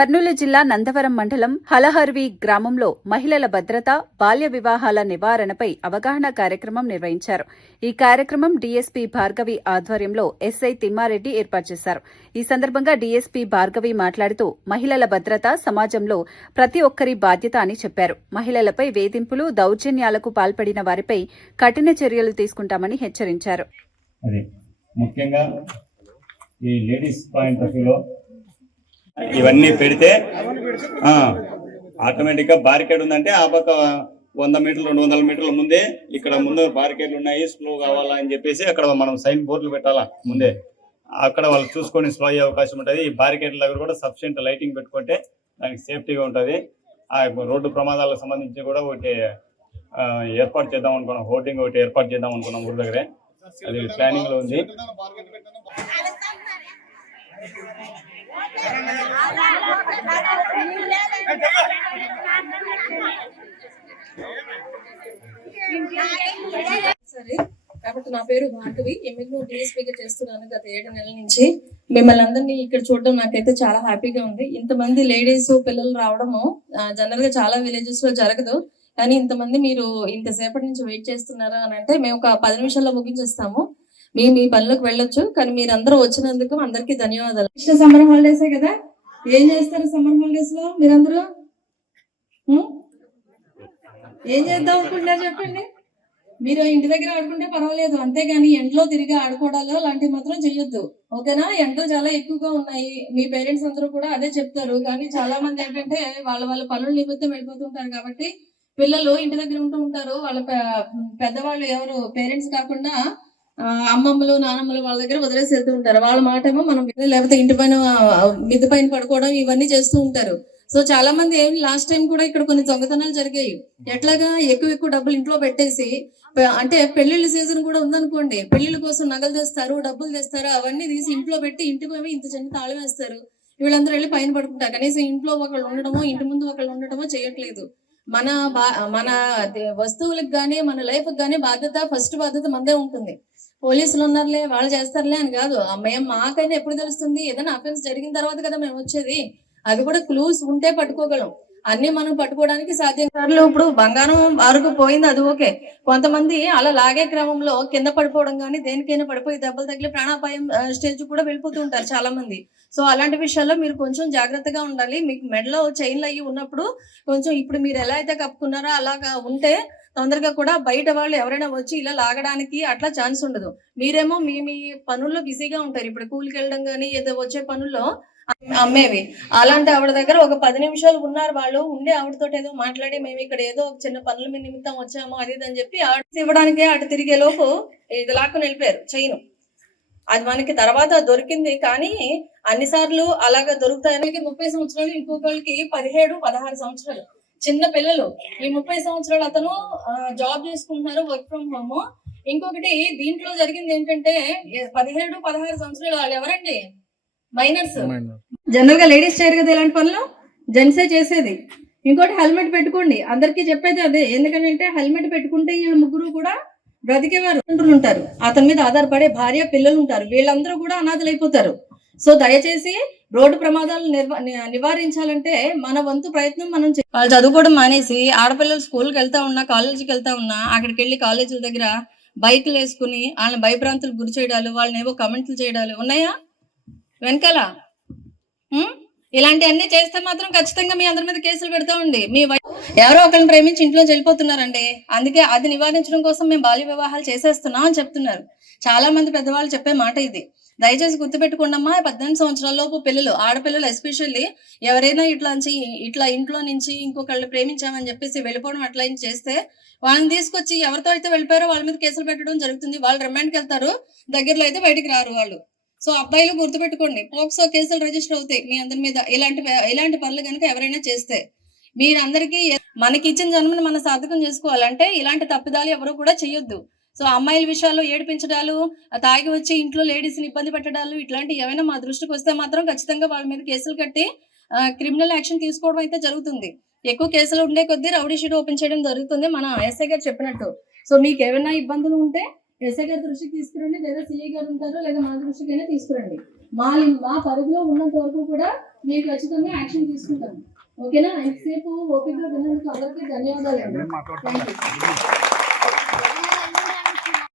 కర్నూలు జిల్లా నందవరం మండలం హలహర్వి గ్రామంలో మహిళల భద్రత, బాల్య వివాహాల నివారణపై అవగాహన కార్యక్రమం నిర్వహించారు. ఈ కార్యక్రమం డీఎస్పీ భార్గవి ఆధ్వర్యంలో ఎస్ఐ తిమ్మారెడ్డి ఏర్పాటు చేశారు. ఈ సందర్భంగా డీఎస్పీ భార్గవి మాట్లాడుతూ మహిళల భద్రత సమాజంలో ప్రతి ఒక్కరి బాధ్యత అని చెప్పారు. మహిళలపై వేధింపులు, దౌర్జన్యాలకు పాల్పడిన వారిపై కఠిన చర్యలు తీసుకుంటామని హెచ్చరించారు. ముఖ్యంగా ఈ లేడీస్ పాయింట్ ఆఫ్ వ్యూలో ఇవన్నీ పెడితే ఆటోమేటిక్గా బారికేడ్ ఉందంటే ఆ పక్క 100 మీటర్లు 200 మీటర్ల ముందే ఇక్కడ ముందు బారికేడ్లు ఉన్నాయి, స్లో కావాలా అని చెప్పేసి అక్కడ మనం సైన్ బోర్డులు పెట్టాలా ముందే. అక్కడ వాళ్ళు చూసుకొని స్లో అయ్యే అవకాశం ఉంటుంది. ఈ బారికేడ్ల దగ్గర కూడా సఫిషియెంట్ లైటింగ్ పెట్టుకుంటే దానికి సేఫ్టీగా ఉంటుంది. ఆ రోడ్డు ప్రమాదాలకు సంబంధించి కూడా ఒకటి ఏర్పాటు చేద్దాం అనుకున్నాం, హోర్డింగ్ ఒకటి ఏర్పాటు చేద్దాం అనుకున్నాం ఊరి దగ్గరే. అది ప్లానింగ్ లో ఉంది. సరే, కాబట్టి నా పేరు భార్గవి, ఎమ్మెల్యే డీఎస్పీగా చేస్తున్నాను గత 7 నెలల నుంచి. మిమ్మల్ని అందరినీ ఇక్కడ చూడడం నాకైతే చాలా హ్యాపీగా ఉంది. ఇంతమంది లేడీస్ పిల్లలు రావడము జనరల్ గా చాలా విలేజెస్ లో జరగదు, కానీ ఇంతమంది మీరు ఇంతసేపటి నుంచి వెయిట్ చేస్తున్నారా అని అంటే మేము ఒక 10 నిమిషాల్లో ముగించేస్తాము. మీ పనులకు వెళ్ళొచ్చు, కానీ మీరందరూ వచ్చినందుకు అందరికీ ధన్యవాదాలు. నెక్స్ట్ సమ్మర్ హాలిడేసే కదా, ఏం చేస్తారు సమ్మర్ హాలిడేస్ లో మీరందరూ? ఏం చేద్దాం అనుకుంటున్నారు చెప్పండి. మీరు ఇంటి దగ్గర ఆడుకుంటే పర్వాలేదు, అంతేగాని ఎండలో తిరిగి ఆడుకోవడాలు లాంటివి మాత్రం చెయ్యొద్దు, ఓకేనా? ఎండలు చాలా ఎక్కువగా ఉన్నాయి, మీ పేరెంట్స్ అందరూ కూడా అదే చెప్తారు. కానీ చాలా మంది ఏంటంటే వాళ్ళ పనుల నిమిత్తం వెళ్ళిపోతుంటారు. కాబట్టి పిల్లలు ఇంటి దగ్గర ఉంటూ ఉంటారు. వాళ్ళ పెద్దవాళ్ళు ఎవరు పేరెంట్స్ కాకుండా అమ్మమ్మలు, నానమ్మలు వాళ్ళ దగ్గర వదిలేసి వెళ్తూ ఉంటారు. వాళ్ళ మాట ఏమో మనం లేకపోతే ఇంటి పైన మిద్ది పైన పడుకోవడం ఇవన్నీ చేస్తూ ఉంటారు. సో చాలా మంది లాస్ట్ టైం కూడా ఇక్కడ కొన్ని దొంగతనాలు జరిగాయి. ఎట్లాగా ఎక్కువ డబ్బులు ఇంట్లో పెట్టేసి, అంటే పెళ్లిళ్ళ సీజన్ కూడా ఉందనుకోండి, పెళ్లిళ్ళ కోసం నగలు తెస్తారు, డబ్బులు తెస్తారు, అవన్నీ తీసి ఇంట్లో పెట్టి ఇంటికి పోయి ఇంత చిన్న తాళం వేస్తారు. వీళ్ళందరూ వెళ్ళి పైన పడుకుంటారు. కనీసం ఇంట్లో ఒకళ్ళు ఉండడమో, ఇంటి ముందు ఒకళ్ళు ఉండడమో చేయట్లేదు. మన వస్తువులకు గానీ మన లైఫ్కి గానీ ఫస్ట్ బాధ్యత మనదే ఉంటుంది. పోలీసులు ఉన్నారులే, వాళ్ళు చేస్తారులే అని కాదు. మాకైనా ఎప్పుడు తెలుస్తుంది? ఏదైనా అఫెన్స్ జరిగిన తర్వాత కదా మేము వచ్చేది. అది కూడా క్లూస్ ఉంటే పట్టుకోగలం, అన్ని మనం పట్టుకోవడానికి సాధ్యం కాదు. ఇప్పుడు బంగారం వరకు పోయింది, అది ఓకే. కొంతమంది అలా లాగే క్రమంలో కింద పడిపోవడం కానీ దేనికైనా పడిపోయి దెబ్బలు తగిలి ప్రాణాపాయం స్టేజ్ కూడా వెళ్ళిపోతూ ఉంటారు చాలా మంది. సో అలాంటి విషయాల్లో మీరు కొంచెం జాగ్రత్తగా ఉండాలి. మీకు మెడలో చైన్లు అయ్యి ఉన్నప్పుడు కొంచెం, ఇప్పుడు మీరు ఎలా అయితే కప్పుకున్నారో అలాగా ఉంటే తొందరగా కూడా బయట వాళ్ళు ఎవరైనా వచ్చి ఇలా లాగడానికి అట్లా ఛాన్స్ ఉండదు. మీరేమో మీ పనుల్లో బిజీగా ఉంటారు. ఇప్పుడు కూలికి వెళ్ళడం కానీ ఏదో వచ్చే పనుల్లో అమ్మేవి, అలాంటి ఆవిడ దగ్గర ఒక 10 నిమిషాలు ఉన్నారు. వాళ్ళు ఉండే ఆవిడతో ఏదో మాట్లాడి మేము ఇక్కడ ఏదో ఒక చిన్న పనుల మీద నిమిత్తం వచ్చాము అది అని చెప్పి ఆవిడ ఇవ్వడానికి అటు తిరిగే లోపు ఇది లాక్కుని వెళ్ళిపోయారు చైన్. అది మనకి తర్వాత దొరికింది, కానీ అన్నిసార్లు అలాగా దొరుకుతాయి. 30 సంవత్సరాలు, ఇంకొకరికి 17-16 సంవత్సరాలు చిన్న పిల్లలు. ఈ 30 సంవత్సరాలు అతను జాబ్ చేసుకుంటున్నారు, వర్క్ ఫ్రమ్ హోమ్. ఇంకొకటి దీంట్లో జరిగింది ఏంటంటే 17-16 సంవత్సరాలు వాళ్ళు ఎవరండి? మైనర్స్. జనరల్ గా లేడీస్ చేయరు కదా ఇలాంటి పనులు, జెంట్సే చేసేది. ఇంకోటి హెల్మెట్ పెట్టుకోండి, అందరికి చెప్పేది అదే. ఎందుకంటే హెల్మెట్ పెట్టుకుంటే ఈ ముగ్గురు కూడా బ్రతికేవారు ఉంటారు, అతని మీద ఆధారపడే భార్య పిల్లలు ఉంటారు, వీళ్ళందరూ కూడా అనాథలు అయిపోతారు. సో దయచేసి రోడ్డు ప్రమాదాలు నివారించాలంటే మన వంతు ప్రయత్నం మనం వాళ్ళు చదువుకోవడం మానేసి ఆడపిల్లలు స్కూల్కి వెళ్తా ఉన్నా, కాలేజీకి వెళ్తా ఉన్నా, అక్కడికి వెళ్ళి కాలేజీల దగ్గర బైకులు వేసుకుని వాళ్ళని భయభ్రాంతులు గురి చేయడాలు, వాళ్ళని ఏవో కమెంట్లు చేయడాలు ఉన్నాయా వెనకాల? ఇలాంటివన్నీ చేస్తే మాత్రం ఖచ్చితంగా మీ అందరి మీద కేసులు పెడతా ఉండి మీ ఎవరో ఒకరిని ప్రేమించి ఇంట్లో వెళ్ళిపోతున్నారండి. అందుకే అది నివారించడం కోసం మేము బాల్య వివాహాలు చేసేస్తున్నాం అని చెప్తున్నారు. చాలా మంది పెద్దవాళ్ళు చెప్పే మాట ఇది. దయచేసి గుర్తుపెట్టుకోండమ్మా, 18 సంవత్సరాల లోపు పిల్లలు, ఆడపిల్లలు ఎస్పెషల్లీ ఎవరైనా ఇట్లా ఇంట్లో నుంచి ఇంకొకళ్ళు ప్రేమించామని చెప్పేసి వెళ్ళిపోవడం అట్లా చేస్తే వాళ్ళని తీసుకొచ్చి ఎవరితో అయితే వెళ్ళిపోయారో వాళ్ళ మీద కేసులు పెట్టడం జరుగుతుంది. వాళ్ళు రిమాండ్కి వెళ్తారు, దగ్గరలో అయితే బయటికి రారు వాళ్ళు. సో అబ్బాయిలు గుర్తుపెట్టుకోండి, పోక్సో కేసులు రిజిస్టర్ అవుతాయి మీ అందరి మీద ఇలాంటి పనులు కనుక ఎవరైనా చేస్తే. మీరందరికీ మనకి ఇచ్చిన జన్మని మనం సార్థకం చేసుకోవాలంటే ఇలాంటి తప్పిదాలు ఎవరు కూడా చెయ్యొద్దు. సో అమ్మాయిల విషయాల్లో ఏడిపించడాలు, తాగి వచ్చి ఇంట్లో లేడీస్ని ఇబ్బంది పెట్టడాలు, ఇట్లాంటి ఏమైనా మా దృష్టికి వస్తే మాత్రం ఖచ్చితంగా వాళ్ళ మీద కేసులు కట్టి క్రిమినల్ యాక్షన్ తీసుకోవడం అయితే జరుగుతుంది. ఎక్కువ కేసులు ఉండే కొద్దీ రౌడీ షీట్ ఓపెన్ చేయడం జరుగుతుంది, మన ఎస్ఐ గారు చెప్పినట్టు. సో మీకు ఏమైనా ఇబ్బందులు ఉంటే ఎస్ఐ గారి దృష్టికి తీసుకురండి, లేదా సిఐ గారు ఉంటారు, లేదా మా దృష్టికైనా తీసుకురండి. మా పరిధిలో ఉన్నంత వరకు కూడా మీరు ఖచ్చితంగా యాక్షన్ తీసుకుంటాం. ఓకేనా? ఎంతసేపు ఓపికగా విన్నందుకు అందరికీ ధన్యవాదాలు.